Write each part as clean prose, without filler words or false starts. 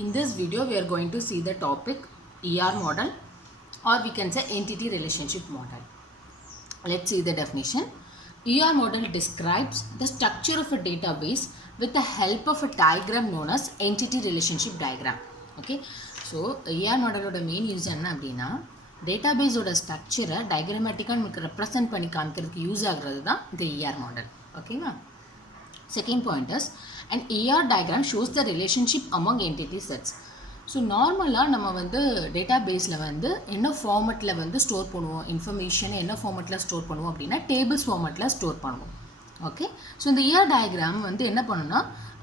In this video, we are going to see the topic ER model, or we can say entity relationship model. Let's see the definition. ER model describes the structure of a database with the help of a diagram known as entity relationship diagram. Okay, so ER model oda main use enna appadina database oda structure diagrammatic and represent பண்ணி காமிக்கிறதுக்கு use ஆகுறது தான் இந்த ER model. ஓகேவா? Second point is an ER diagram shows the relationship among entity sets. So நார்மலாக நம்ம வந்து டேட்டாபேஸில் வந்து என்ன ஃபார்மெட்டில் வந்து ஸ்டோர் பண்ணுவோம், இன்ஃபர்மேஷன் என்ன ஃபார்மெட்டில் ஸ்டோர் பண்ணுவோம் அப்படின்னா டேபிள்ஸ் ஃபார்மெட்டில் ஸ்டோர் பண்ணுவோம். ஓகே, ஸோ இந்த ER டயக்ராம் வந்து என்ன பண்ணுன்னா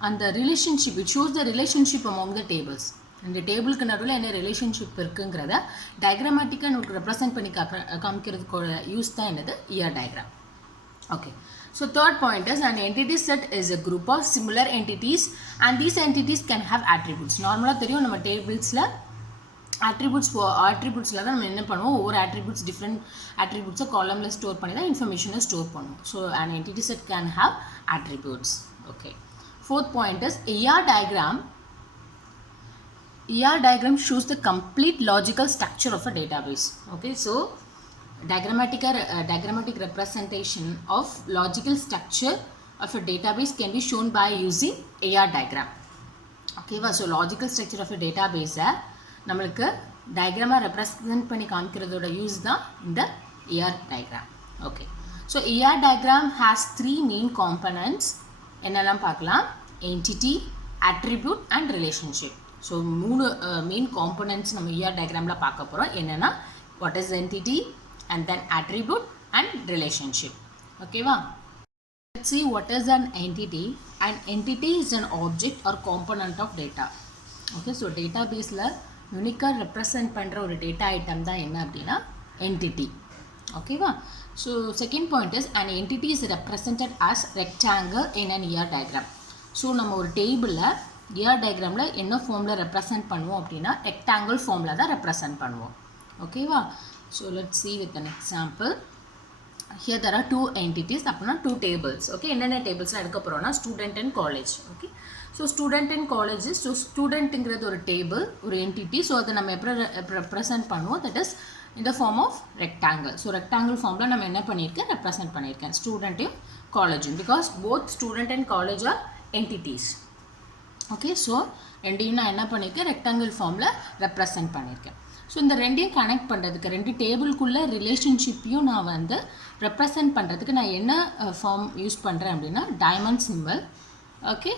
அந்த relationship it shows the relationship among the tables. இந்த டேபிளுக்கு நடுவில் என்ன ரிலேஷன்ஷிப் இருக்குங்கிறத டயக்ராமேட்டிக்காக நமக்கு ரெப்ரசென்ட் பண்ணி காமிக்கிறதுக்கு யூஸ் தான் என்னது ER diagram. Okay, so third point is an entity set is a group of similar entities and these entities can have attributes. Normally தெரியும் நம்ம டேபிள்ஸில் attributesல தான் நம்ம என்ன பண்ணுவோம், ஒவ்வொரு attributes different attributes காலமில் ஸ்டோர் பண்ணி தான் இன்ஃபர்மேஷனை ஸ்டோர் பண்ணுவோம். So an entity set can have attributes. Okay, fourth point is ER diagram shows the complete logical structure of a database. Okay, so diagrammatic representation of logical structure of a database can be shown by using ER diagram. Okay, so logical structure of a database நம்மளுக்கு diagram represent பண்ணி காமிக்கிறதோட use தான் இந்த ER diagram. Okay, so ER diagram has three main components. என்னெல்லாம் பார்க்கலாம், entity, attribute and relationship. So மூணு main components நம்ம ER diagramல பார்க்க போகிறோம். என்னென்னா what is entity and then attribute and relationship. Okay va? Let's see what is an entity. An entity is an object or component of data. Okay, so database la unique represent பண்ற ஒரு data item தான் என்ன அப்படின்னா entity. Okay va? So second point is an entity is represented as rectangle in an ER diagram. So நம்ம ஒரு டேபிளில் ER diagramல என்ன ஃபார்மில் ரெப்ரசன்ட் பண்ணுவோம் அப்படின்னா rectangle ஃபார்மில் தான் ரெப்ரசன்ட் பண்ணுவோம். ஓகேவா? So let's see with an example. Here there are two entities, apna two tables. Okay, என்னென்ன tables எடுக்க போறோம்னா student and college. Okay, so student and college is, so student ங்கிறது ஒரு table, ஒரு entity. So அதை நம்ம எப்படி represent பண்ணுவோம், that is in the form of rectangle. So rectangle formல நம்ம என்ன பண்ணியிருக்கேன், represent பண்ணியிருக்கேன் student and college, because both student and college are entities. Okay, so ரெண்டையும் நான் என்ன பண்ணியிருக்கேன், rectangle formல represent பண்ணியிருக்கேன். ஸோ இந்த ரெண்டையும் கனெக்ட் பண்ணுறதுக்கு ரெண்டு டேபிள்குள்ளே ரிலேஷன்ஷிப்பையும் நான் வந்து ரெப்ரசன்ட் பண்ணுறதுக்கு நான் என்ன ஃபார்ம் யூஸ் பண்ணுறேன் அப்படின்னா diamond simple. Okay,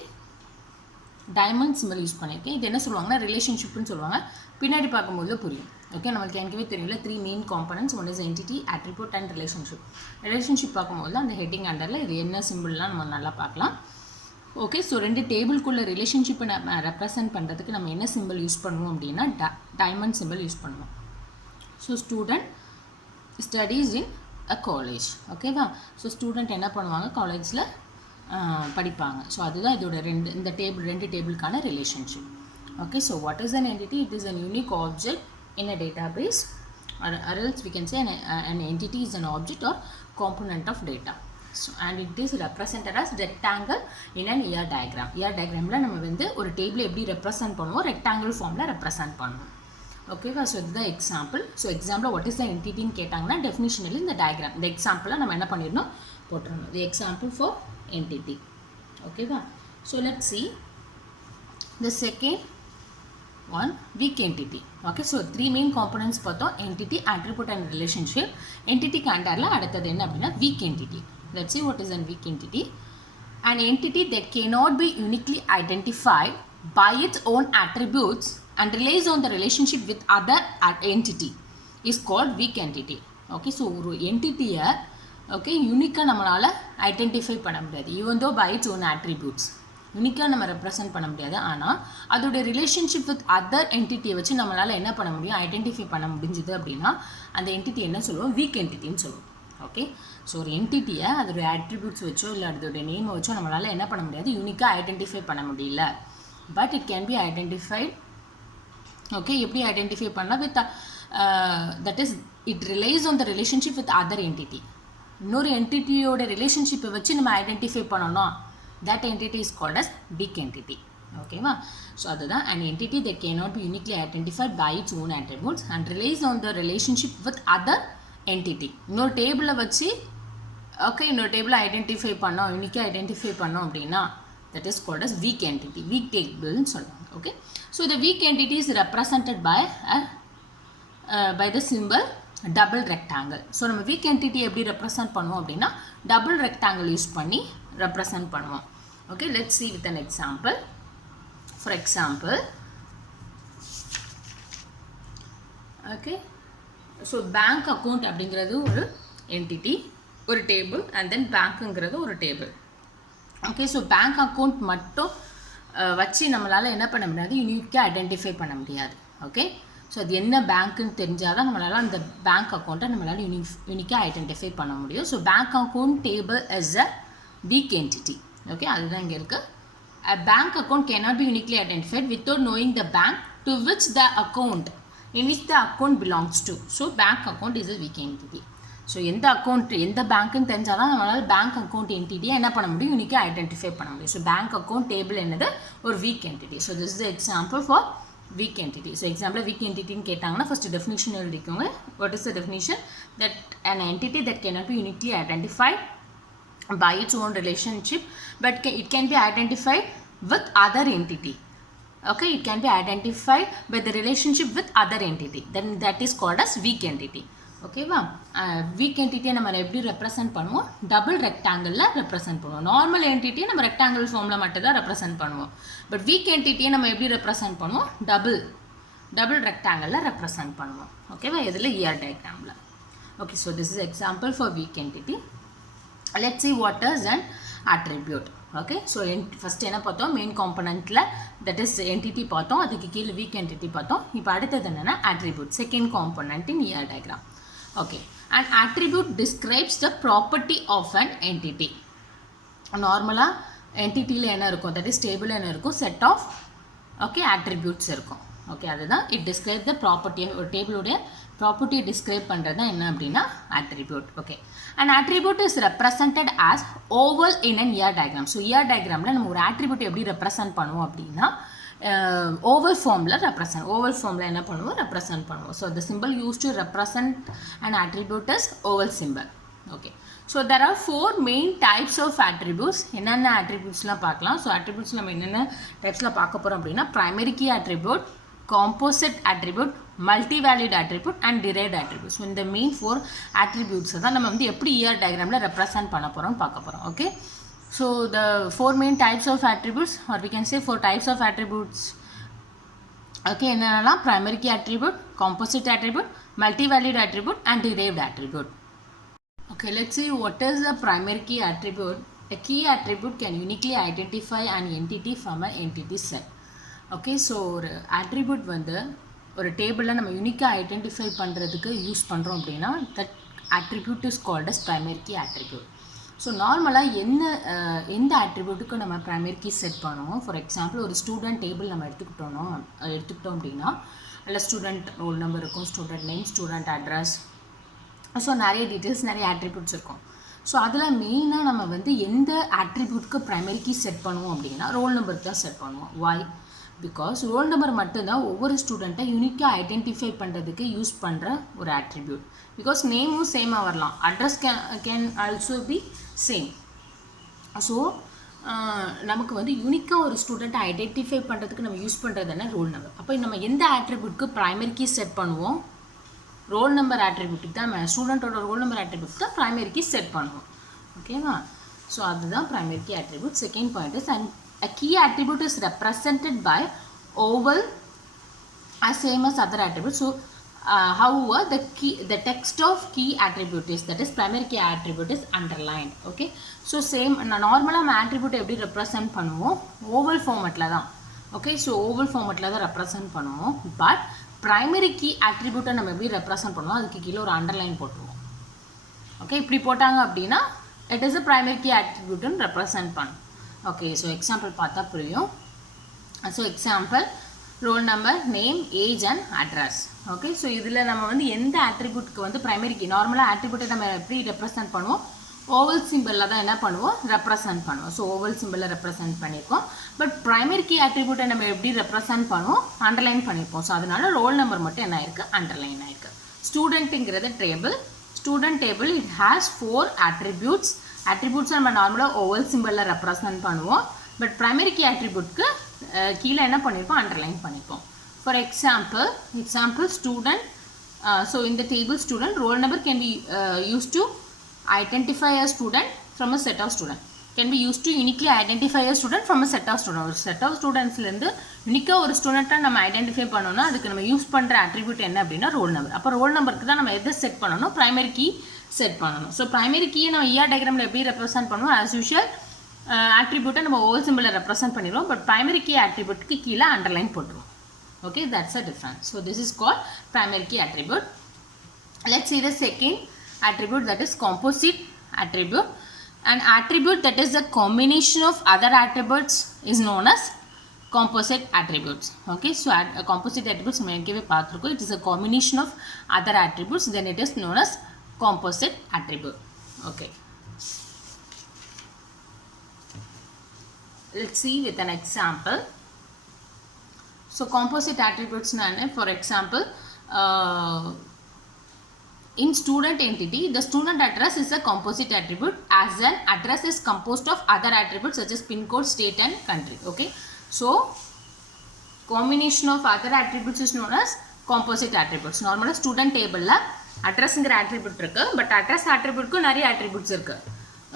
diamond simple use பண்ணியிருக்கேன். இது என்ன சொல்லுவாங்கன்னா ரிலேஷன்ஷிப்னு சொல்லுவாங்க, பின்னாடி பார்க்கும்போது புரியும். ஓகே, நம்மளுக்கு எனக்கே தெரியல three main components, one is entity, attribute and relationship. Relationship பார்க்கும்போது அந்த ஹெட்டிங் அண்டரில் இது என்ன சிம்பிள்லாம் நம்ம நல்லா பார்க்கலாம். ஓகே, ஸோ ரெண்டு டேபிள்குள்ளே ரிலேஷன்ஷிப்பை நம்ம ரெப்ரசன்ட் பண்ணுறதுக்கு நம்ம என்ன சிம்பிள் யூஸ் பண்ணுவோம் அப்படின்னா டைமண்ட் சிம்பிள் யூஸ் பண்ணுவோம். So student studies in a college. ஓகேவா? ஸோ ஸ்டூடெண்ட் என்ன பண்ணுவாங்க, காலேஜில் படிப்பாங்க. ஸோ அதுதான் இதோட இந்த ரெண்டு டேபிளுக்கான relationship. Okay, so what is an entity? It is an unique object in a database, or else we can say an entity is an object or component of data. So, and it is represented as rectangle in an ER diagram. ER diagramல நம்ம வந்து ஒரு table எப்படி represent பண்ணுவோம், rectangle ஃபார்மில் represent பண்ணுவோம். ஓகேவா? So இதுதான் example. So example what is the என்டிட்டின்னு கேட்டாங்கன்னா டெஃபினிஷனில் இந்த டயக்ராம் இந்த எக்ஸாம்பிளில் நம்ம என்ன பண்ணிடணும், போட்டுருணும். The example for entity. ஓகேவா? So let's see the second one, weak entity. Okay, so three main components பார்த்தோம், entity, attribute and relationship. entity கண்டரில் அடுத்தது என்ன அப்படின்னா weak entity. Let's see what is a weak entity. An entity that cannot be uniquely identified by its own attributes and relies on the relationship with other entity is called weak entity. Okay, so ஒரு என்டிட்டியை okay யூனிக்காக நம்மளால் identify பண்ண முடியாது, even though by its own attributes யூனிக்காக நம்ம represent பண்ண முடியாது. ஆனால் அதோடைய ரிலேஷன்ஷிப் வித் அதர் என்டிட்டியை வச்சு நம்மளால் என்ன பண்ண முடியும், ஐடென்டிஃபை பண்ண முடிஞ்சுது அப்படின்னா அந்த என்டிட்டி என்ன சொல்லுவோம், வீக் என்டிட்டின்னு சொல்லுவோம். ஓகே, ஸோ ஒரு என்டிட்டியை அதோடைய அட்ரிபியூட்ஸ் வச்சோ இல்லை அதோடைய நேமை வச்சோ நம்மளால் என்ன பண்ண முடியாது, யூனிக்காக ஐடென்டிஃபை பண்ண முடியல. But it can be identified. Okay, எப்படி ஐடென்டிஃபை பண்ணலாம், with that is it relies on the relationship with other entity. இன்னொரு என்டிட்டியோட ரிலேஷன்ஷிப்பை வச்சு நம்ம ஐடென்டிஃபை பண்ணணும். That entity is called as weak entity. ஓகேவா? ஸோ அதுதான் an entity that cannot be uniquely identified by its own attributes and relies on the relationship with other entity. இன்னொரு டேபிளில் வச்சு ஓகே இன்னொரு டேபிளை ஐடென்டிஃபை பண்ணோம், யூனிக்காக ஐடென்டிஃபை பண்ணோம் அப்படின்னா that is called as weak entity, weak table ன்னு சொல்லுவாங்க. Okay, so the weak entity is represented by the symbol double rectangle. So நம்ம weak entity எப்படி represent பண்ணுவோம் அப்படின்னா double rectangle யூஸ் பண்ணி represent பண்ணுவோம். Okay, let's see with an example. For example, okay, so bank account அப்படிங்கிறது ஒரு entity, ஒரு table, and then bankங்கிறது ஒரு table. Okay, so bank account மட்டும் வச்சு நம்மளால் என்ன பண்ண முடியாது, யூனிக்காக ஐடென்டிஃபை பண்ண முடியாது. ஓகே, ஸோ அது என்ன பேங்க்குன்னு தெரிஞ்சால் தான் நம்மளால் அந்த பேங்க் அக்கௌண்ட்டை நம்மளால் யூனிக்காக ஐடென்டிஃபை பண்ண முடியும். So bank account table is a week entity. Okay, அதுதான் இங்கே இருக்குது. A bank account cannot be uniquely identified without knowing the bank to which the account belongs to. So bank account is a weak entity. So எந்த account எந்த பேங்க்குன்னு தெரிஞ்சால் தான் நம்மளால் bank account என்டிட்டியை என்ன பண்ண முடியும், யூனிக்காக ஐடென்டிஃபை பண்ண முடியும். ஸோ பேங்க் அக்கௌண்ட் டேபிள் என்னது, ஒரு weak entity. So this is the example for weak entity. So example weak என்டிட்டின்னு கேட்டாங்கன்னா ஃபஸ்ட்டு டெஃபினிஷன் எழுதிக்கோங்க. What is the definition? That an entity that cannot be uniquely identified by its own relationship but it can be identified with other entity. Okay, it can be identified by the relationship with other entity, then that is called as weak entity. Okay va, weak entity நம்ம எப்படி represent பண்ணுவோம், double ரெக்டாங்கிளில் represent பண்ணுவோம். Normal என்டிட்டியை நம்ம rectangle ஃபார்மில் மட்டும் தான் represent பண்ணுவோம். But week என்டிட்டியை நம்ம எப்படி ரெப்ரசன்ட் பண்ணுவோம், டபுள் ரெக்டாங்கிளில் ரெப்ரசன்ட் பண்ணுவோம். ஓகேவா, இதில் ER டயக்ராமில். Okay, so this is example for weak entity. Let's see what is an attribute. Okay, so first என்ன பார்த்தோம், மெயின் காம்பனண்ட்டில் தட் இஸ் என்டிட்டி பார்த்தோம், அதுக்கு கீழே வீக் என்டிட்டி பார்த்தோம். இப்போ அடுத்தது என்னென்னா attribute, second component in ER diagram. Okay, an attribute describes the property of an entity. நார்மலாக என்டிட்டியில் என்ன இருக்கும், தட் இஸ் டேபிளில் என்ன இருக்கும், செட் ஆஃப் ஓகே attributes இருக்கும். ஓகே, அதுதான் இட் டிஸ்கிரைப் த ப்ராப்பர்ட்டி. ஒரு டேபிளுடைய ப்ராப்பர்ட்டியை டிஸ்கிரைப் பண்ணுறது தான் என்ன அப்படின்னா attribute. Okay, an attribute is represented as oval in an ER diagram. So ER diagramல நம்ம ஒரு attribute எப்படி ரெப்ரசன்ட் பண்ணுவோம் அப்படின்னா ஓவல் ஃபார்மில் என்ன பண்ணுவோம், ரெப்ரசன்ட் பண்ணுவோம். So the symbol used to represent an attribute is oval symbol. Okay, so there are 4 main types of attributes. என்னென்ன attributesலாம் பார்க்கலாம். ஸோ attributes நம்ம என்னென்ன டைப்ஸில் பார்க்க போகிறோம் அப்படின்னா primary key attribute, composite attribute, multi-valued attribute and derived attribute. So இந்த main 4 attributes தான் நம்ம வந்து எப்படி ER diagramல ரெப்ரசன்ட் பண்ண போகிறோம் பார்க்க போகிறோம். Okay, so the 4 main types of attributes, or we can say 4 types of attributes. Okay, என்னென்னலாம் primary key attribute, composite attribute, multi-valued attribute and derived attribute. Okay, let's see what is the primary key attribute. A key attribute can uniquely identify an entity from an entity set. Okay, so ஒரு attribute வந்து ஒரு டேபிளில் நம்ம யூனிக்காக identify பண்ணுறதுக்கு use பண்ணுறோம் அப்படின்னா that attribute is called as primary key attribute. So நார்மலாக எந்த attributeக்கு நம்ம primary key செட் பண்ணுவோம். ஃபார் எக்ஸாம்பிள் ஒரு ஸ்டூடெண்ட் டேபிள் நம்ம எடுத்துக்கிட்டோம் அப்படின்னா அதில் ஸ்டூடெண்ட் ரோல் நம்பர் இருக்கும், student name, student address, so நிறைய டீட்டெயில்ஸ், நிறைய attributes இருக்கும். ஸோ அதில் மெயினாக நம்ம வந்து எந்த attributeக்கு primary key செட் பண்ணுவோம் அப்படின்னா ரோல் நம்பருக்கு தான் செட் பண்ணுவோம். Why? பிகாஸ் ரோல் நம்பர் மட்டும்தான் ஒவ்வொரு ஸ்டூடெண்ட்டை யூனிக்காக ஐடென்டிஃபை பண்ணுறதுக்கு யூஸ் பண்ணுற ஒரு attribute. பிகாஸ் நேமும் சேமாக வரலாம், address can also be same. So நமக்கு வந்து யூனிக்காக ஒரு ஸ்டூடெண்ட்டை ஐடென்டிஃபை பண்ணுறதுக்கு நம்ம யூஸ் பண்ணுறது என்ன, ரோல் நம்பர். அப்போ நம்ம எந்த attributeக்கு primary key செட் பண்ணுவோம், ரோல் நம்பர் attributeக்கு தான், ஸ்டூடெண்ட்டோட ரோல் நம்பர் attributeக்கு தான் primary key செட் பண்ணுவோம். ஓகேவா, ஸோ அதுதான் primary key attribute. Second point is a key attribute is represented by oval as same as other attributes. So however the text of key attribute is, that is primary key attribute is underlined. Okay, so same நார்மலாக நம்ம attribute எப்படி represent பண்ணுவோம், oval formatல தான். Okay, so oval formatல தான் represent பண்ணுவோம். But primary key attribute நம்ம எப்படி represent பண்ணுவோம், அதுக்கு கீழே ஒரு அண்டர்லைன் போட்டுருவோம். ஓகே, இப்படி போட்டாங்க அப்படின்னா it is a primary key attribute represent பண்ணும். ஓகே, ஸோ எக்ஸாம்பிள் பார்த்தா புரியும். So example roll number, name, age and address. Okay, so இதில் நம்ம வந்து எந்த attributeக்கு வந்து primary key, நார்மலாக attribute நம்ம எப்படி ரெப்ரசன்ட் பண்ணுவோம், ஓவல் சிம்பிளில் தான் என்ன பண்ணுவோம், ரெப்ரசன்ட் பண்ணுவோம். ஸோ ஓவல் சிம்பிளில் ரெப்ரசன்ட் பண்ணியிருக்கோம். பட் ப்ரைமரி கீ ஆட்ரிபியூட்டை நம்ம எப்படி ரெப்ரசன்ட் பண்ணுவோம், அண்டர்லைன் பண்ணியிருப்போம். ஸோ அதனால ரோல் நம்பர் மட்டும் என்ன ஆயிருக்கு, அண்டர்லைன் ஆயிருக்கு. ஸ்டூடெண்ட்டுங்கிறது table. Student table it has 4 attributes. Attributes நம்ம நார்மலாக ஓவல் சிம்பிளில் ரெப்ரசன்ட் பண்ணுவோம். பட் ப்ரைமரி கீ ஆட்ரிபியூட்க்கு கீழே என்ன பண்ணியிருப்போம், அண்டர்லைன் பண்ணியிருப்போம். For example student. So in the table student, roll number can be used to identify a student from a set of student. Can be used to uniquely identify a student from a set of student. ஒரு set of studentsலேருந்து யூனிக்காக ஒரு ஸ்டூடெண்ட்டை நம்ம identify பண்ணோம்னா அதுக்கு நம்ம use பண்ணுற attribute என்ன அப்படின்னா ரோல் நம்பர். அப்போ ரோல் நம்பருக்கு தான் நம்ம எதை செட் பண்ணணும், ப்ரைமரி கீ செட் பண்ணணும். ஸோ ப்ரைமரி கீயை நம்ம ER டயக்ராமில் எப்படி ரெப்ரசென்ட் பண்ணுவோம், ஆஸ் யூஷுவல் attribute நம்ம ஓவல் சிம்பிளில் ரெப்ரசென்ட் பண்ணிடுவோம். பட் ப்ரைமரி கீ அட்ரிபியூட்க்கு கீழே அண்டர்லைன் போட்டுருவோம். Okay, that's a difference. So this is called primary key attribute. Let's see the second attribute, that is composite attribute. An attribute that is a combination of other attributes is known as composite attributes. Okay, so composite attributes it is a combination of other attributes, then it is known as composite attribute. Okay, let's see with an example. So composite attributes, for example, in student entity, the student address is a composite attribute, as an address is composed of other attributes such as pin code, state and country. Okay, so combination of other attributes is known as composite attributes. Normally student table la address ingra attribute irukku, but address attribute ku nariya attributes irukku.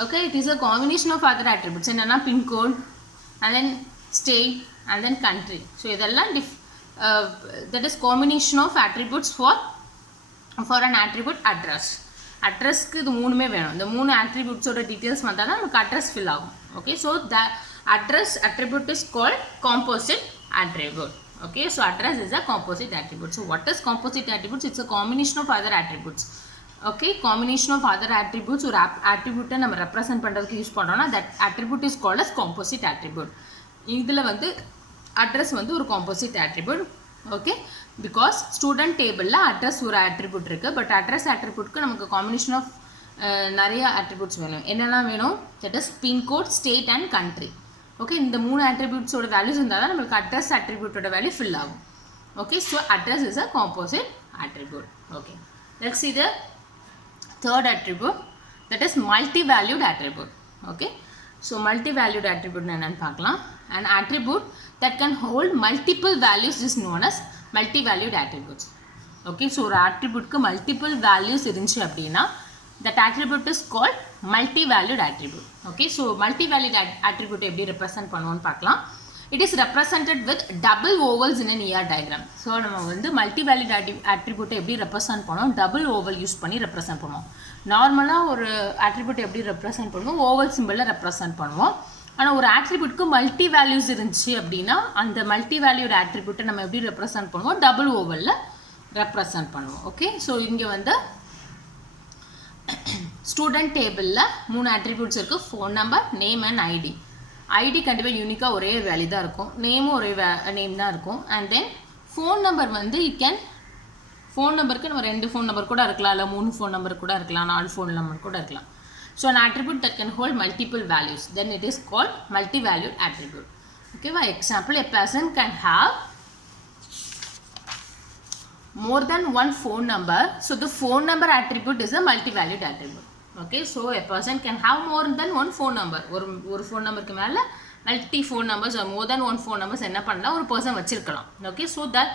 Okay, it is a combination of other attributes. Enna pin code and then state and then country. So idella that is combination of attributes for an attribute address. Address ku idu moonume venum. The moonu attributes oda details vandha namakku address fill agum. Okay, so the address attribute is called composite attribute. Okay, so address is a composite attribute. So what is composite attributes? It's a combination of other attributes. Okay, combination of other attributes or attribute நம்ம represent பண்றதுக்கு use பண்றோம்னா that attribute is called as composite attribute. இதுல வந்து address வந்து ஒரு composite attribute. Okay, because student table ல address ஒரு attribute இருக்கு, but address attribute க்கு நமக்கு combination of நிறைய attributes வேணும். என்னெல்லாம் வேணும், that is pin code, state and country. Okay, இந்த மூணு attributes ஓட values இருந்தா தான் நமக்கு address attribute ஓட value fill ஆகும். Okay, so address is a composite attribute. Okay, let's see the third attribute, that is multi-valued attribute. Okay, so multi-valued attribute என்னன்னு பார்க்கலாம். An attribute that can hold multiple values is known as multi-valued attributes. Okay, so ஒரு attributeக்கு multiple values இருந்துச்சு அப்படின்னா that attribute is called multi-valued attribute. Okay, so multi-valued attribute எப்படி represent பண்ணுவோம்னு பார்க்கலாம். It is represented with double ovals in an ER diagram. So நம்ம வந்து multi-valued attribute எப்படி represent பண்ணுவோம், double oval யூஸ் பண்ணி represent பண்ணுவோம். நார்மலாக ஒரு attribute எப்படி represent பண்ணுவோம், oval symbol represent பண்ணுவோம். ஆனால் ஒரு attributeக்கு மல்டி வேல்யூஸ் இருந்துச்சு அப்படின்னா அந்த மல்டி வேல்யூட் attribute நம்ம எப்படி ரெப்ரசன்ட் பண்ணுவோம், டபுள் ஓவலில் ரெப்ரசன்ட் பண்ணுவோம். ஓகே, ஸோ இங்கே வந்து ஸ்டூடெண்ட் டேபிளில் 3 attributes இருக்குது, phone number, name and ID. ID கண்டிப்பாக யூனிக்காக ஒரே வேல்யூ தான் இருக்கும், நேமும் ஒரே நேம் தான் இருக்கும். அண்ட் தென் ஃபோன் நம்பர் வந்து ஃபோன் நம்பருக்கு நம்ம 2 ஃபோன் நம்பர் கூட இருக்கலாம், இல்லை 3 ஃபோன் நம்பர் கூட இருக்கலாம், 4 ஃபோன் நம்பர் கூட இருக்கலாம். So an attribute that can hold multiple values, then it is called multi-valued attribute. Okay, for example, a person can have more than one phone number. So the phone number attribute is a multi-valued attribute. Okay, so a person can have more than one phone number. ஒரு phone number க்கு மேல multi phone numbers or more than one phone numbers என்ன பண்ணலாம், ஒரு person வச்சிருக்கலாம். Okay, so that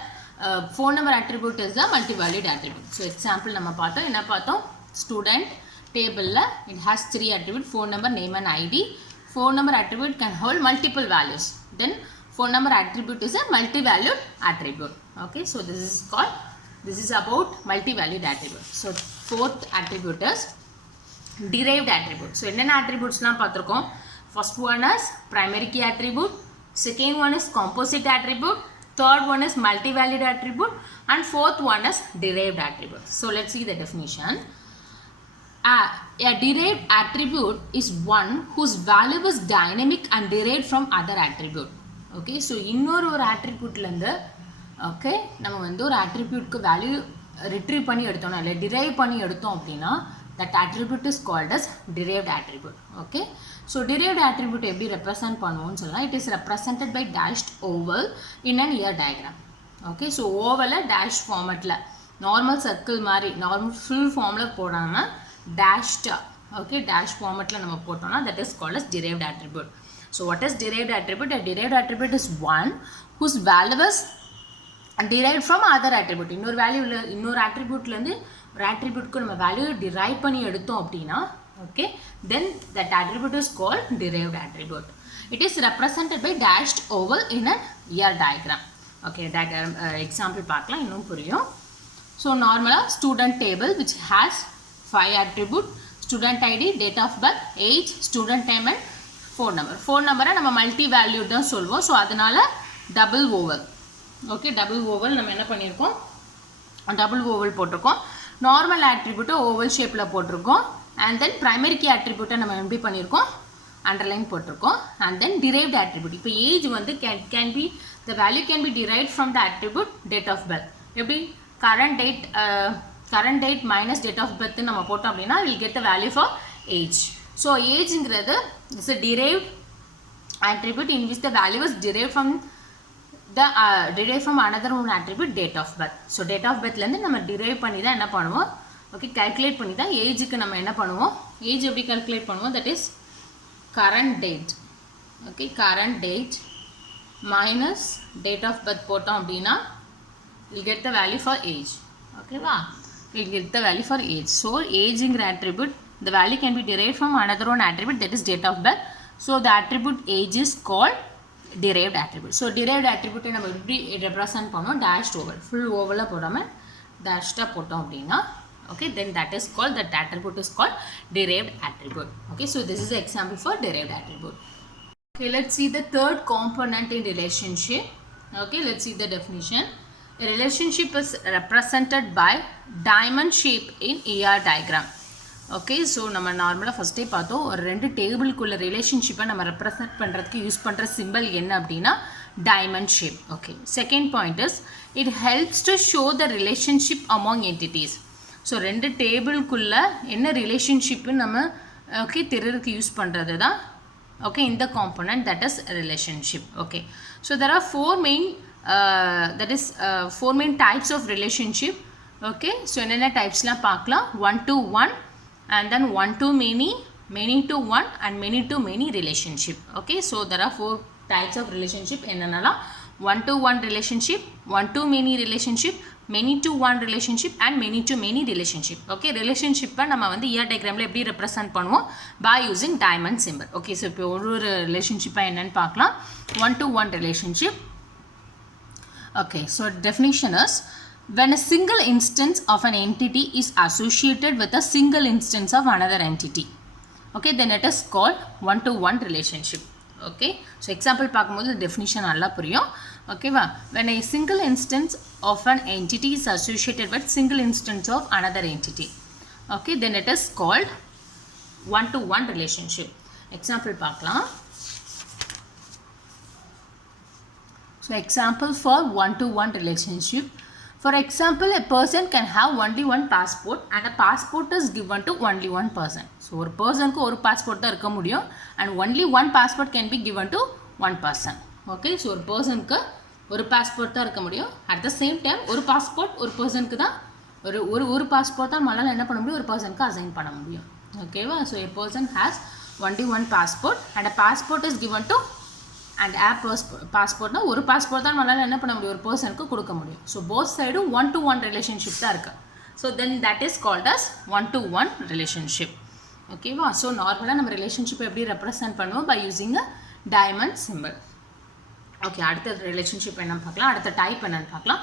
phone number attribute is a multi-valued attribute. So example நம்ம பார்த்தோம், என்ன பார்த்தோம், student table la it has 3 attributes, phone number, name and id. Phone number attribute can hold multiple values, then phone number attribute is a multi-valued attribute. Okay, so this is about multi-valued attribute. So fourth attribute is derived attribute. So என்னென்ன attributes லாம் பார்த்திருக்கோம், first one is primary key attribute, second one is composite attribute, third one is multi-valued attribute, and fourth one is derived attribute. So let's see the definition. A derived attribute is one whose value is dynamic and derived from other attribute. Okay, so இன்னொரு attributeலேருந்து okay நம்ம வந்து ஒரு attributeக்கு value retrieve பண்ணி எடுத்தோம்னா இல்லை drive பண்ணி எடுத்தோம் அப்படின்னா that attribute is called as derived attribute. Okay, so derived attribute எப்படி represent பண்ணுவோம்னு சொல்லலாம். It is represented by dashed oval in an ER diagram. Okay, so oval dash formatல normal circle மாதிரி normal full formல போடாம dashed, okay, dash formatல நம்ம போட்டோம்னா that is called as derived attribute. So what is derived attribute? A derived attribute is one whose value is derived from other attribute. இன்னொரு value இன்னொரு attributeல இருந்து ஒரு attributeக்கு நம்ம value derive பண்ணி எடுத்தோம் அப்படினா, okay, then that attribute is called derived attribute. It is represented by dashed oval in an ER diagram. Okay, diagram example பார்க்கலாம் இன்னும் புரியும். So normally student table which has 5 attribute: student ID, date of birth, age, student name and phone number. Phone number நம்ம multi value தான் சொல்வோம். So அதனால double oval. Okay, double oval நம்ம என்ன பண்ணியிருக்கோம், டபுள் ஓவல் போட்டிருக்கோம். நார்மல் ஆட்ரிபியூட்டை oval ஷேப்பில் போட்டிருக்கோம். அண்ட் தென் ப்ரைமரி கீ ஆட்ரிபியூட்டை நம்ம எப்படி பண்ணியிருக்கோம், அண்டர்லைன் போட்டிருக்கோம். And then derived attribute. இப்போ ஏஜ் வந்து can be the value can be derived from the attribute date of birth. எப்படி current date minus date of birth நம்ம போட்டோம் அப்படின்னா we'll get the value for age. So ageங்கிறது is a derived attribute in which the value is derived from another one attribute, date of birth. So date of birthல இருந்து நம்ம derive பண்ணி தான் என்ன பண்ணுவோம், okay, calculate பண்ணி தான் ஏஜுக்கு நம்ம என்ன பண்ணுவோம், ஏஜ் எப்படி calculate பண்ணுவோம், that is current date. Okay, current date minus date of birth போட்டோம் அப்படின்னா we'll get the value for age. Okay, we'll get the value for age. So age attribute, the value can be derived from another one attribute, that is date of birth. So the attribute age is called derived attribute. So derived attribute நம்ம எப்படி represent பண்ணோம், dashed oval, full oval போடாம dashed போட்டோம் அப்படின்னா, okay, then that is called, that attribute is called derived attribute. Okay, so this is the example for derived attribute. Okay, let's see the third component in relationship. Okay, let's see the definition. A relationship is represented by diamond shape in ER diagram. Okay, so நம்ம நார்மலாக ஃபஸ்ட்டே பார்த்தோம், ஒரு ரெண்டு டேபிளுக்குள்ள ரிலேஷன்ஷிப்பை நம்ம represent பண்ணுறதுக்கு use பண்ணுற சிம்பிள் என்ன அப்படின்னா diamond shape. Okay, second point is it helps to show the relationship among entities. So ரெண்டு டேபிளுக்குள்ள என்ன ரிலேஷன்ஷிப்பு நம்ம ஓகே தெரியறதுக்கு யூஸ் பண்ணுறது தான் ஓகே இந்த component, that is relationship. Okay, so there are four main types of relationship. Okay, so என்னென்ன டைப்ஸ்லாம் பார்க்கலாம், 1 to 1 and then 1 to many, many to 1 and many to many relationship. Okay, so there are 4 types of relationship. என்னென்னலாம் 1 to 1 relationship, 1 to many relationship, many to 1 relationship and many to many relationship. Okay, relationship-ஐ நம்ம வந்து ER diagramல எப்படி represent பண்ணுவோம், by using diamond symbol. Okay, so இப்போ ஒரு relationship-ஐ என்னன்னு பார்க்கலாம், 1 to 1 relationship. Okay, so definition is when a single instance of an entity is associated with a single instance of another entity. Okay, then it is called 1 to 1 relationship. Okay, so example பார்க்கும்போது definition நல்லா புரியும். Okay வா, when a single instance of an entity is associated with single instance of another entity. Okay, then it is called 1 to 1 relationship. Example பார்க்கலாம். So example for 1 to 1 relationship. For example, a person can have only one passport and a passport is given to only one person. So ஒரு personக்கு ஒரு passport தான் இருக்க முடியும் and only one passport can be given to one person. Okay, so ஒரு personக்கு ஒரு passport தான் இருக்க முடியும். At the same time ஒரு passport ஒரு personக்கு தான் ஒரு passport தான் நம்மளால என்ன பண்ண முடியும், ஒரு personக்கு assign பண்ண முடியும். Okay வா, so a person has only one passport and a passport is given to and a passport ஒரு பாஸ்போர்ட் தான் நம்மளால என்ன பண்ண முடியும், ஒரு பர்சனுக்கு கொடுக்க முடியும். ஸோ போத் சைடும் 1 to 1 ரிலேஷன்ஷிப் தான் இருக்குது. So then that is called as 1 to 1 relationship. ஓகேவா, ஸோ நார்மலாக நம்ம ரிலேஷன்ஷிப்பை எப்படி ரெப்ரசென்ட் பண்ணுவோம், by using a diamond simple. ஓகே, அடுத்த ரிலேஷன்ஷிப் என்னன்னு பார்க்கலாம், அடுத்த டைப் என்னன்னு பார்க்கலாம்,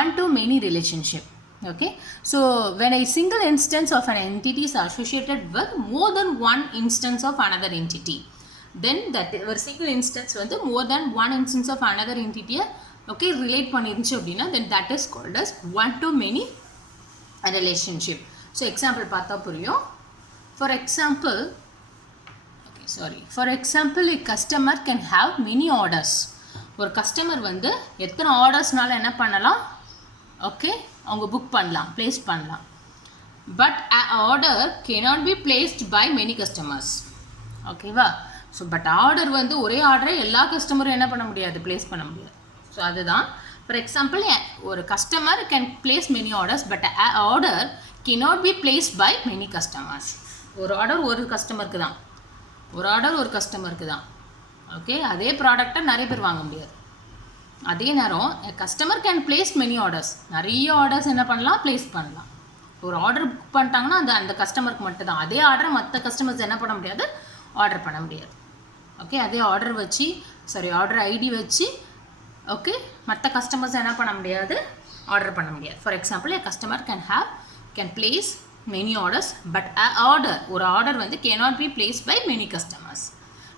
1 to many relationship. Okay, so when a single instance of an entity is associated with more than one instance of another entity, then that ஒரு single instance வந்து more than one instance of another entity okay relate பண்ணிருந்துச்சு அப்படின்னா then that is called as 1 to many relationship. So example பார்த்தா புரியும். For example, a customer can have many orders. ஒரு customer வந்து எத்தனை ஆர்டர்ஸ்னால என்ன பண்ணலாம், ஓகே அவங்க புக் பண்ணலாம், ப்ளேஸ் பண்ணலாம். but an order cannot be placed by many customers. ஓகேவா? ஸோ பட் ஆர்டர் வந்து ஒரே ஆர்டரை எல்லா கஸ்டமரும் என்ன பண்ண முடியாது, ப்ளேஸ் பண்ண முடியாது. ஸோ அதுதான். ஃபார் எக்ஸாம்பிள், ஒரு customer can place many orders, but order cannot be placed by many customers. ஒரு ஆர்டர் ஒரு கஸ்டமருக்கு தான், ஒரு ஆர்டர் ஒரு கஸ்டமருக்கு தான். ஓகே, அதே ப்ராடக்டை நிறைய பேர் வாங்க முடியாது. அதே நேரம் customer can place many orders, நிறைய ஆர்டர்ஸ் என்ன பண்ணலாம், ப்ளேஸ் பண்ணலாம். ஒரு ஆர்டர் புக் பண்ணிட்டாங்கன்னா அந்த கஸ்டமருக்கு மட்டும் தான். அதே ஆர்டரை மற்ற கஸ்டமர்ஸ் என்ன பண்ண முடியாது, ஆர்டர் பண்ண முடியாது. ஓகே, அதே ஆர்டர் வச்சு ஆர்டர் ஐடி வச்சு ஓகே மற்ற கஸ்டமர்ஸ் என்ன பண்ண முடியாது, ஆர்டர் பண்ண முடியாது. For example, a customer can place many orders, but ஒரு ஆர்டர் வந்து cannot be placed by many customers.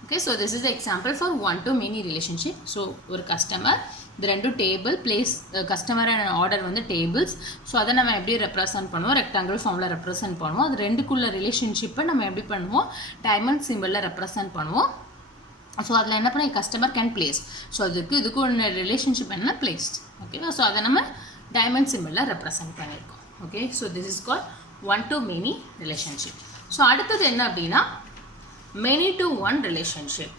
Okay, so this is the example for one to many relationship. So ஒரு customer, இது ரெண்டு table, place customer and order வந்து tables. So அதை நம்ம எப்படி represent பண்ணுவோம், ரெக்டாங்கிள் ஃபார்மில் ரெப்ரசன்ட் பண்ணுவோம். அது ரெண்டுக்குள்ள ரிலேஷன்ஷிப்பை நம்ம எப்படி பண்ணுவோம், டைமண்ட் சிம்பிளில் ரெப்ரசன்ட் பண்ணுவோம். ஸோ அதில் என்ன பண்ண, கஸ்டமர் கேன் பிளேஸ். ஸோ இதுக்கு ஒன்று ரிலேஷன்ஷிப் என்ன, பிளேஸ்ட். ஓகேவா? ஸோ அதை நம்ம டைமண்ட் சிம்பிளில் ரெப்ரசன்ட் பண்ணியிருக்கோம். Okay, so this is called one to many relationship. So அடுத்தது என்ன அப்படின்னா, many to one relationship.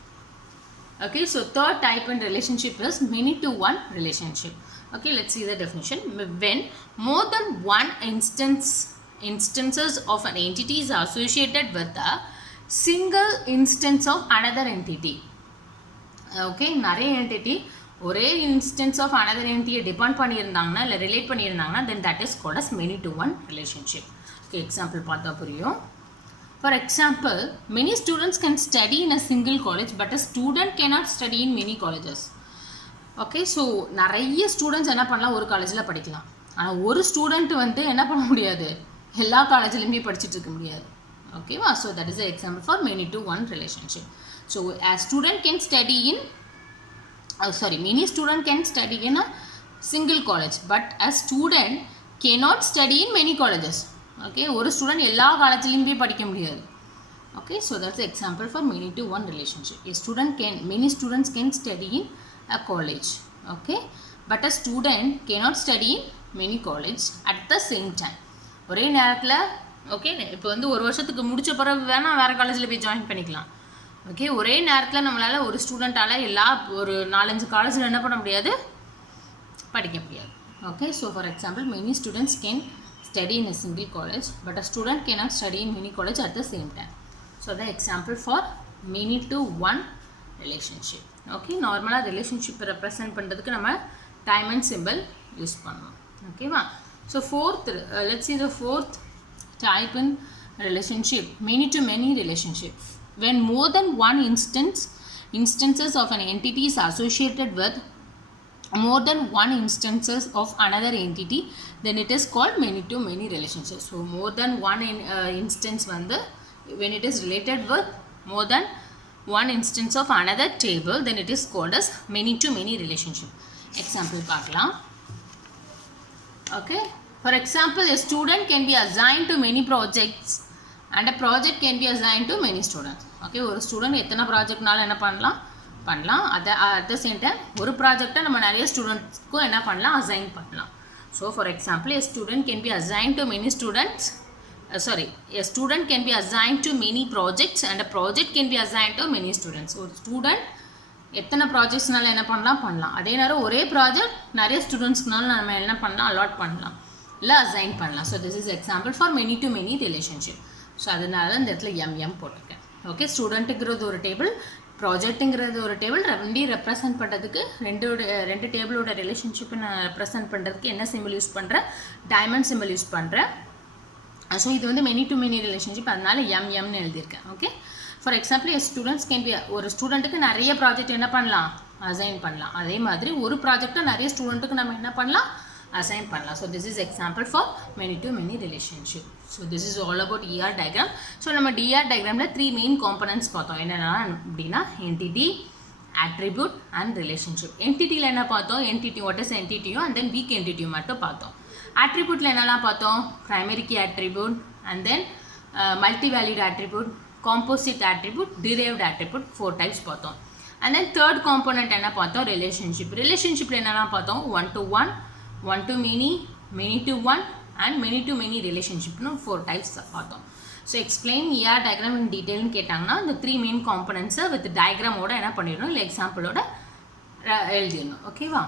Okay, so third type in relationship is many to one relationship. Okay, let's see the definition. When more than one instances of an entity is associated with a single instance of another entity. Okay, நிறைய entity ஒரே instance of another entity depend பண்ணியிருந்தாங்கன்னா இல்லை relate பண்ணியிருந்தாங்கன்னா then that is called as many to one relationship. Okay, example பார்த்தா புரியும். For example, many students can study in a single college, but a student cannot study in many colleges. Okay, so நிறைய students என்ன பண்ணலாம், ஒரு காலேஜில் படிக்கலாம். ஆனால் ஒரு ஸ்டூடெண்ட் வந்து என்ன பண்ண முடியாது, எல்லா காலேஜ்லையுமே படிச்சுட்டு இருக்க முடியாது. ஓகேவா? So that is the example for many to one relationship. So a student can study in many students can study in a single college, but a student cannot study in many colleges. Okay, ஒரு student எல்லா காலேஜ்லையும் போய் படிக்க முடியாது. Okay, so that's the example for many to one relationship. Many students can study in a college. Okay, but a student cannot study in many colleges at the same time. ஒரே நேரத்தில் okay, இப்போ வந்து ஒரு வருஷத்துக்கு முடிச்ச பிறகு வேணால் வேறு காலேஜில் போய் ஜாயின் பண்ணிக்கலாம். ஓகே, ஒரே நேரத்தில் நம்மளால் ஒரு ஸ்டூடெண்ட்டால் ஒரு 4-5 காலேஜில் என்ன பண்ண முடியாது, படிக்க முடியாது. Okay, so for example, many students can study in a single college, but a student cannot study in many colleges at the same time. So the example for many to one relationship. Okay, normally relationship represent பண்றதுக்கு நம்ம diamond symbol use பண்ணுவோம். ஓகேவா? So let's see the fourth type in relationship, many to many relationship. When more than one instances of an entity is associated with more than one instances of another entity, then it is called many to many relationship. So more than one instance வந்து when it is related with more than one instance of another table, then it is called as many to many relationship. Example பார்க்கலாம். Okay, for example, a student can be assigned to many projects and a project can be assigned to many students. Okay, ஒரு student எத்தனை ப்ராஜெக்ட்னால என்ன பண்ணலாம், at the same time ஒரு ப்ராஜெக்டை நம்ம நிறைய ஸ்டூடெண்ட்ஸ்க்கும் என்ன பண்ணலாம், அசைன் பண்ணலாம். So for example, a student can be assigned to many students, a student can be assigned to many projects and a project can be assigned to many students. ஒரு student எத்தனை ப்ராஜெக்ட்ஸ்னால என்ன பண்ணலாம். அதே நேரம் ஒரே ப்ராஜெக்ட் நிறைய ஸ்டூடெண்ட்ஸ்க்குனால நம்ம என்ன பண்ணலாம், அலாட் பண்ணலாம், இல்லை அசைன் பண்ணலாம். So this is example for many to many relationship. So அதனால இந்த இடத்துல எம் போட்டிருக்கேன். ஓகே, ஸ்டூடெண்ட்டுங்கிறது ஒரு டேபிள், ப்ராஜெக்ட்டுங்கிறது ஒரு டேபிள். ரெண்டையும் ரெப்ரசன்ட் பண்ணுறதுக்கு ரெண்டு டேபிளோட ரிலேஷன்ஷிப்பை நான் ரெப்ரசன்ட் பண்ணுறதுக்கு என்ன சிம்பிள் யூஸ் பண்ணுறேன், டைமண்ட் சிம்பிள் யூஸ் பண்ணுறேன். ஸோ இது வந்து மெனி டு மெனி ரிலேஷன்ஷிப், அதனால எம்னு எழுதியிருக்கேன். Okay, for example, students can be, ஒரு ஸ்டூடெண்ட்டுக்கு நிறைய ப்ராஜெக்ட் என்ன பண்ணலாம், அசைன் பண்ணலாம். அதே மாதிரி ஒரு ப்ராஜெக்டை நிறைய ஸ்டூடெண்ட்டுக்கு நம்ம என்ன பண்ணலாம், assign பண்ணலாம். So this is example for many to many relationship. So this is all about ER diagram. So நம்ம ER diagramல 3 main components பார்த்தோம். என்னன்னா அப்படின்னா entity, attribute and relationship. Entityல என்ன பார்த்தோம், entity, what is entity and then weak entity மட்டும் பார்த்தோம். Attributeல என்னலாம் பார்த்தோம், primary key attribute and then multi-valued attribute, composite attribute, derived attribute, 4 types பார்த்தோம். And then third component என்ன பார்த்தோம், relationship. Relationshipல என்னலாம் பார்த்தோம், one to one, one to many, many to one, and many to many ரிலேஷன்ஷிப்னு 4 டைப்ஸ் பார்த்தோம். So explain ER diagram in டீட்டெயில்னு கேட்டாங்கன்னா இந்த 3 மெயின் காம்பனன்ட்ஸை வித் டயக்ராமோட என்ன பண்ணிடணும், இல்லை எக்ஸாம்பிளோட எழுதிடணும். ஓகேவா?